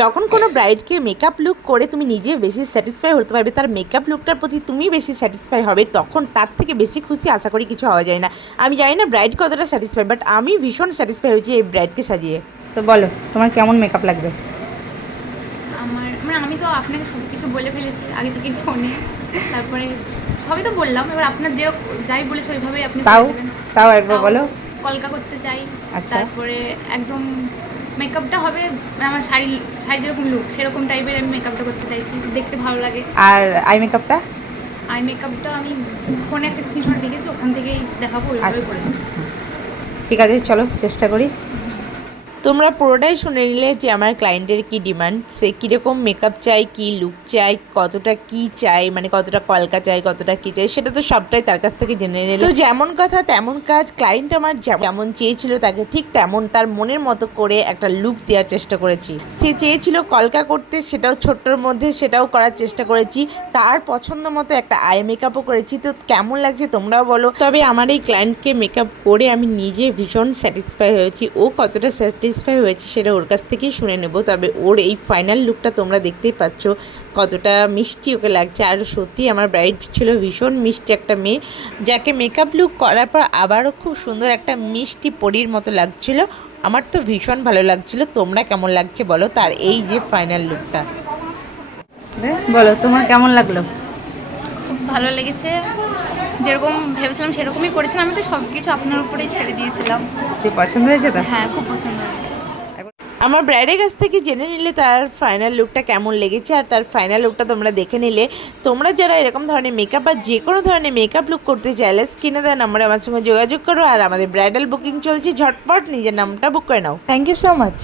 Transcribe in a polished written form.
যখন কোনো ব্রাইডকে makeup look করে তুমি নিজে বেশি স্যাটিসফাই হতে পারবে, তার মেকআপ লুকটার প্রতি তুমি বেশি স্যাটিসফাই হবে, তখন তার থেকে বেশি খুশি আশা করি কিছু হওয়া যায় না। আমি জানি না ব্রাইড কতটা স্যাটিসফাই, বাট আমি ভীষণ স্যাটিসফাই হয়েছি এই ব্রাইডকে সাজিয়ে। তো বলো তোমার কেমন মেকআপ লাগবে? আমার মানে আমি তো আপনাকে সব কিছু বলে ফেলেছি আগে থেকে ফোনে, তারপরে সবই তো বললাম। এবার আপনার যে যাই বলেছে ওইভাবেই আপনি তাও করে দেবেন। তাও একবার বলো। কলকা করতে চাই, আচ্ছা। তারপরে একদম মেকআপটা হবে মানে আমার শাড়ি শাড়ি যেরকম লুক সেরকম টাইপের আমি মেকআপটা করতে চাইছি, দেখতে ভালো লাগে। আর আই মেকআপটা? আই মেকআপটা আমি ফোনে একটা স্ক্রিনশট রেখেছি, ওখান থেকেই দেখাবো, ওইভাবে আচ্ছা করে দিচ্ছি। ঠিক আছে, চলো চেষ্টা করি। তোমরা পুরোটাই শুনে নিলে যে আমার ক্লায়েন্টের কী ডিমান্ড, সে কীরকম মেকআপ চাই, কী লুক চাই, কতটা কী চাই, মানে কতটা কলকা চাই, কতটা কী চাই, সেটা তো সবটাই তার কাছ থেকে জেনে নিলে। তো যেমন কথা তেমন কাজ, ক্লায়েন্ট আমার যেমন চেয়েছিল তাকে ঠিক তেমন তার মনের মতো করে একটা লুক দেওয়ার চেষ্টা করেছি। সে চেয়েছিল কলকা করতে, সেটাও ছোট্টর মধ্যে সেটাও করার চেষ্টা করেছি। তার পছন্দ মতো একটা আই মেকআপও করেছি। তো কেমন লাগছে তোমরাও বলো। তবে আমার এই ক্লায়েন্টকে মেকআপ করে আমি নিজে ভীষণ স্যাটিসফাই হয়েছি। ও কতটা স্যাটিসফাই হয়েছে সেটা ওর কাছ থেকেই শুনে নেব। তবে ওর এই ফাইনাল লুকটা তোমরা দেখতেই পাচ্ছ কতটা মিষ্টি ওকে লাগছে। আর সত্যি আমার ব্রাইড ছিল ভীষণ মিষ্টি একটা মেয়ে, যাকে মেকআপ লুক করার পর আবারও খুব সুন্দর একটা মিষ্টি পরীর মতো লাগছিল। আমার তো ভীষণ ভালো লাগছিল। তোমরা কেমন লাগছে বলো তার এই যে ফাইনাল লুকটা। বলো তোমার কেমন লাগলো? খুব ভালো লেগেছে, যেরকম ভেবেছিলাম সেরকমই করেছিলাম। আমি তো সব কিছু আপনার উপরেই ছেড়ে দিয়েছিলাম। তুই পছন্দ হয়েছে তো? হ্যাঁ, খুব পছন্দ হয়েছে। আমার ব্রাইডের কাছ থেকে জেনে নিলে তার ফাইনাল লুকটা কেমন লেগেছে, আর তার ফাইনাল লুকটা তোমরা দেখে নিলে। তোমরা যারা এরকম ধরনের মেকআপ বা যে কোনো ধরনের মেকআপ লুক করতে চাইলে স্ক্রিনে দেওয়া নাম্বারে আমার সঙ্গে যোগাযোগ করো। আর আমাদের ব্রাইডাল বুকিং চলছে, ঝটপট নিজের নামটা বুক করে নাও। Thank you so much.